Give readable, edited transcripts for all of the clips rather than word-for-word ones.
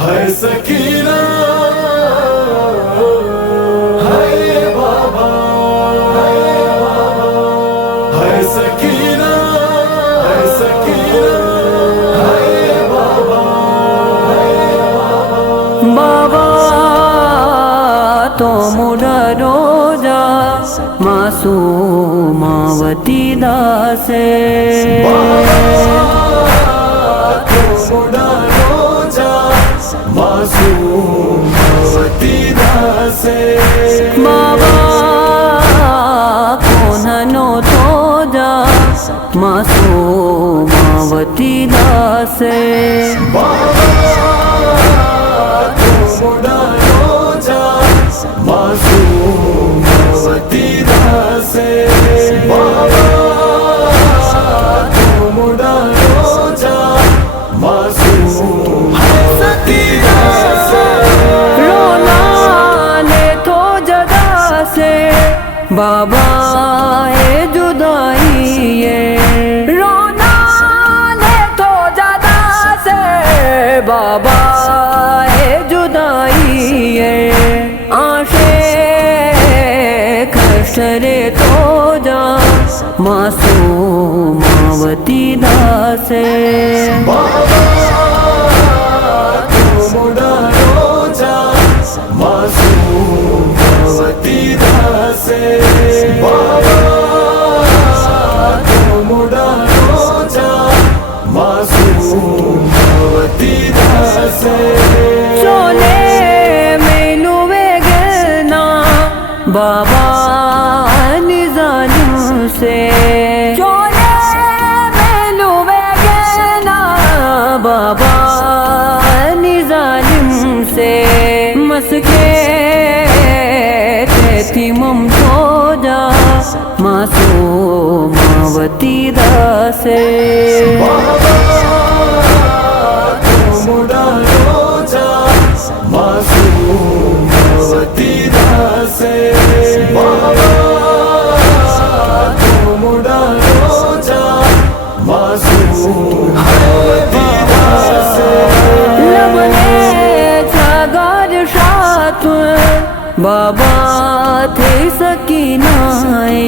हाय सकीना हाय बाबा हाय सकीना हाय बाबा बाबा तो मुड़ा रोजा मासूमावती दासे मासूमावती दासे बाबा कोन्हनो तोजा मासूमावती दासे मासूमावती दासे बाबा ए जुदाई ये रोना ले तो ज्यादा से बाबा ए जुदाई ये आशे खशरे तो जा मासूमावती दासे बाबा मुड़ा रोजा मासूमावती दासे बाबा मुड़ा रोजा मासूमावती दासे चोले मैनू वे गिरना बाबा निजानू से चोले मैनू वे गिरना बाबा निजानू से मस्के तेती ममतो जा मासूमावती दासे बाबा मुड़ा रोजा मासूमावती दासे बाबा मुड़ा रोजा मासूमावती दासे लबने छगार शात बाबा थे सकीनाए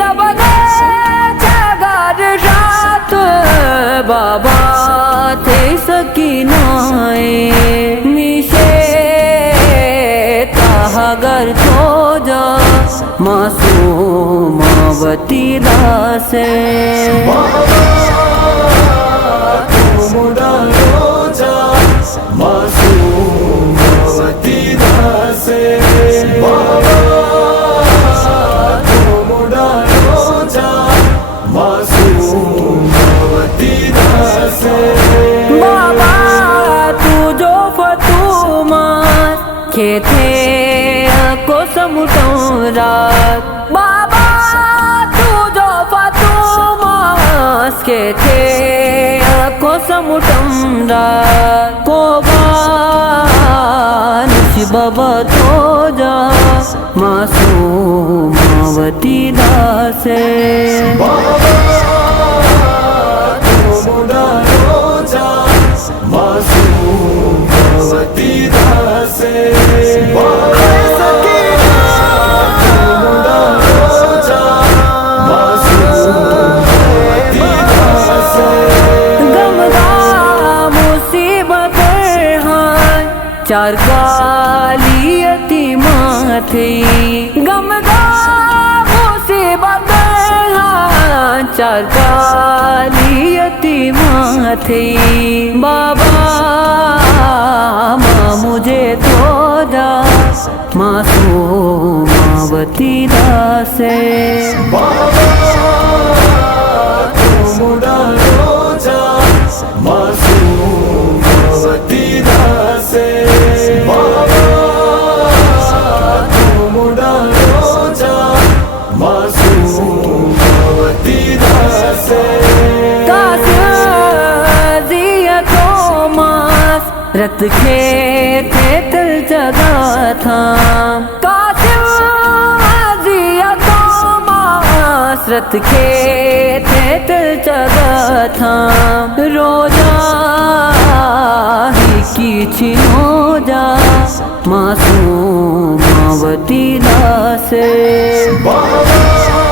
लबने छगार शात बाबा थे सकीनाए मिशे ताहगर तो जा मासूमावती दासे बाबा मुड़ा रोजा मासूमावती दासे बाबा मुड़ा रोजा मासूमावती दासे बाबा तू जो फतूमात खेते को समुटोरात बाबा तू जो फतूमात खेते को समुटोरात को बाबा तो जा मासूमावती दासे बाबा मुड़ा रोजा मासूमावती दासे बाबा मुड़ा रोजा मासूमावती दासे गमगा मुसीबत हाय चार काली यतीमा थी गमगा मुसीबत हाय चार काली यतीमा थी बाबा माँ मुझे तो जा मासूमावती दासे बाबा मुड़ा रोजा मासूमावती दासे बाबा मुड़ा रोजा मासूमावती दासे काजिया तो मास रत खेते तल जगा था काजिया तो मास रत साथ खेते तिल जगथाम रोजा ही की छिनो जा मासूमावती दासे बाबा